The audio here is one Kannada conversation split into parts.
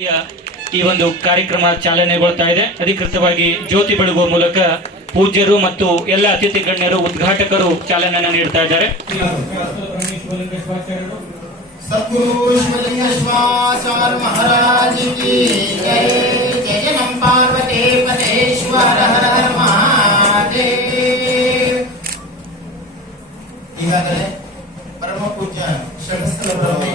ಈ ಒಂದು ಕಾರ್ಯಕ್ರಮ ಚಾಲನೆಗೊಳ್ತಾ ಇದೆ. ಅಧಿಕೃತವಾಗಿ ಜ್ಯೋತಿ ಬೆಳಗುವ ಮೂಲಕ ಪೂಜ್ಯರು ಮತ್ತು ಎಲ್ಲ ಅತಿಥಿ ಗಣ್ಯರು ಉದ್ಘಾಟಕರು ಚಾಲನೆಯನ್ನು ನೀಡ್ತಾ ಇದ್ದಾರೆ. सद्गुरु शिवलिंगेश्वर महाराज की जय. जय नम पार्वती पतेश्वर हर हर महादेव. ಈಗಾಗಲೇ ಪರಮ ಪೂಜ್ಯ ಶ್ರೀಸ್ಥಳ ಬ್ರಹ್ಮಿ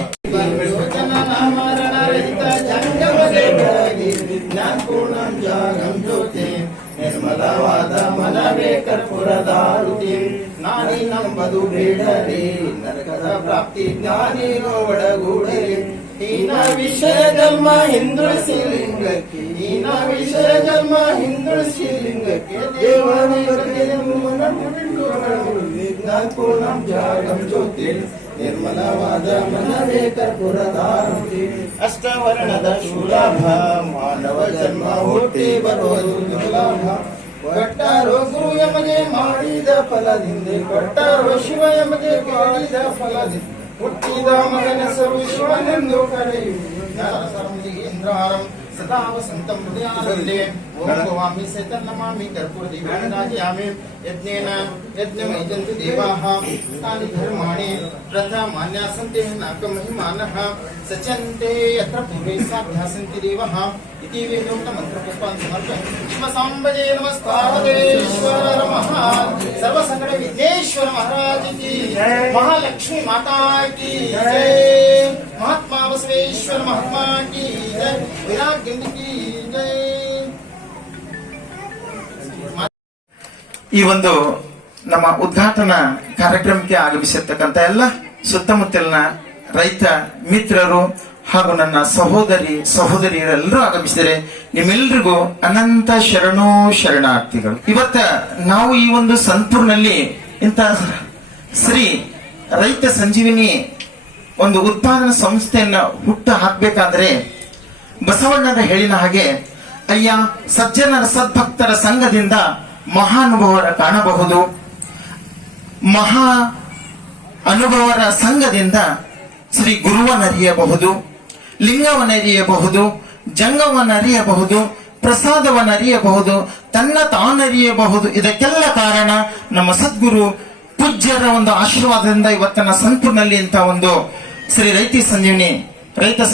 ವಿಮೋಚನ ನಾಮರಣ ರಹಿತ ಜಂಗಮದೇವಗಿ ವಿಜ್ಞಾನ ಪೂರ್ಣಂ ಜಾಗಂ ಜ್ಯೋತಿ ನಿರ್ಮಲವಾದ ಮನವೇ ಕರ್ಪೂರದಾರುತಿ ನಾನಿ ನಂಬದು ಬೇಡರಿ ನರಕದ ಪ್ರಾಪ್ತಿ ಜ್ಞಾನಿರೋ ಒಡಗೂಡರಿ ಹೀನ ವಿಷಯ ಜನ್ಮ ಹಿಂದುಳಿಸಿ ಲಿಂಗಕ್ಕೆ ಹೀನ ವಿಷಯ ಜನ್ಮ ಹಿಂದುಳಿಸಿ ಲಿಂಗಕ್ಕೆ ವಿಜ್ಞಾನ ಪೂರ್ಣಂ ಜಾಗಂ ಜ್ಯೋತಿ ನಿರ್ಮಲವಾದ ಮನವೇ ಕರ್ಪೂರದಾರುತಿ ಅಷ್ಟವರ್ಣದ ಶೂಲಾಭ ಮಾನವ ಜನ್ಮ ಹುಟ್ಟಿ ಬರೋದು ದುರ್ಲಭ ಕೊಟ್ಟಾರೋ ಗುರು ಯಮಗೆ ಮಾಡಿದ ಫಲದಿಂದ ಕೊಟ್ಟಾರೋ ಶಿವ ಯಮಗೆ ಮಾಡಿದ ಫಲದಿಂದ ಹುಟ್ಟಿದ ಮಗನ ಸರ್ವ ಶಿವನೆಂದು ಕರೆಯುವುದು ಇಂದ್ರಾರಂ ಸದಾ ವಸಂತಂ ಹೃದಯಾನಂದೇ ಓಂ ಭವಾಮಿ ಸೇತನ್ನಮಾಮಿ ಕರ್ಪೂರ ದೀಪಾರಾಜಯಾಮಿ ಯಜ್ಞೇನ ಯಜ್ಞಮೈಜಂತು ದೇವಾಃ ತಾನಿ ಧರ್ಮಾಣಿ ಪ್ರಥಮಾನ್ಯ ಸಂತೆ ನಾಕ ಮಹಿಮಾನಃ ಸಚಂತೆ ಯತ್ರ ಪೂರ್ವೇ ಸಾಧ್ಯ ಸಂತಿ ದೇವಃ इति वेदोक्त मंत्र पुष्पान् समर्पयामि. शिव सांबजे नमस्तावतेश्वर महाराज सर्व संकट विघ्नेश्वर महाराज की जय. महालक्ष्मी माता की जय. महात्मा बसवेश्वर महात्मा की जय. विराट गिंडी की जय. ಈ ಒಂದು ನಮ್ಮ ಉದ್ಘಾಟನಾ ಕಾರ್ಯಕ್ರಮಕ್ಕೆ ಆಗಮಿಸಿರ್ತಕ್ಕಂಥ ಎಲ್ಲ ಸುತ್ತಮುತ್ತಲಿನ ರೈತ ಮಿತ್ರರು ಹಾಗೂ ನನ್ನ ಸಹೋದರಿಯರೆಲ್ಲರೂ ಆಗಮಿಸಿದರೆ ನಿಮ್ಮೆಲ್ಲರಿಗೂ ಅನಂತ ಶರಣಾರ್ಥಿಗಳು. ಇವತ್ತ ನಾವು ಈ ಒಂದು ಸಂತೂರ್ನಲ್ಲಿ ಇಂಥ ಶ್ರೀ ರೈತ ಸಂಜೀವಿನಿ ಒಂದು ಉತ್ಪಾದನಾ ಸಂಸ್ಥೆಯನ್ನ ಹುಟ್ಟು ಹಾಕಬೇಕಾದ್ರೆ ಬಸವಣ್ಣನ ಹೇಳಿನ ಹಾಗೆ ಅಯ್ಯ ಸಜ್ಜನರ ಸದ್ಭಕ್ತರ ಸಂಘದಿಂದ ಮಹಾನುಭವರ ಕಾಣಬಹುದು, ಮಹಾ ಅನುಭವರ ಸಂಘದಿಂದ ಶ್ರೀ ಗುರುವನರಿಯಬಹುದು, ಲಿಂಗವನರಿಯಬಹುದು, ಜಂಗವನರಿಯಬಹುದು, ಪ್ರಸಾದವನರಿಯಬಹುದು, ತನ್ನ ತಾನರಿಯಬಹುದು. ಇದಕ್ಕೆಲ್ಲ ಕಾರಣ ನಮ್ಮ ಸದ್ಗುರು ಪೂಜ್ಯರ ಒಂದು ಆಶೀರ್ವಾದದಿಂದ ಇವತ್ತಿನ ಸಂತೂರ್ನಲ್ಲಿ ಇಂಥ ಒಂದು ಶ್ರೀ ರೈತ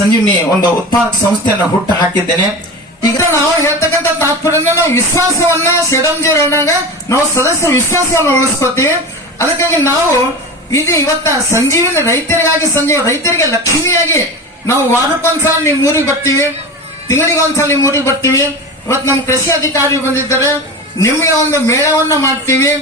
ಸಂಜೀವಿನಿ ಒಂದು ಉತ್ಪಾದಕ ಸಂಸ್ಥೆಯನ್ನು ಹುಟ್ಟು ಹಾಕಿದ್ದೇನೆ. ಈಗ ನಾವು ಹೇಳ್ತಕ್ಕಂಥ ತಾತ್ಪರ್ಯ ನಾವು ವಿಶ್ವಾಸವನ್ನ ಷಡಂಜಿರಣಾಗ ನಾವು ಸದಸ್ಯ ವಿಶ್ವಾಸವನ್ನು ಉಳಿಸ್ಕೊತೀವಿ. ಅದಕ್ಕಾಗಿ ನಾವು ಇದು ಇವತ್ತ ಸಂಜೀವಿನಿ ರೈತರಿಗೆ ಲಕ್ಷ್ಮಿಯಾಗಿ ನಾವು ವಾರಕ್ಕೊಂದ್ಸಲ ನಿಮ್ಮ ಊರಿಗೆ ಬರ್ತೀವಿ, ತಿಂಗಳಿಗೊಂದ್ಸಲ ನಿಮ್ಮ ಊರಿಗೆ ಬರ್ತೀವಿ. ಇವತ್ತು ನಮ್ಮ ಕೃಷಿ ಅಧಿಕಾರಿ ಬಂದಿದ್ದಾರೆ, ನಿಮಗೆ ಒಂದು ಮೇಳವನ್ನ ಮಾಡ್ತೀವಿ.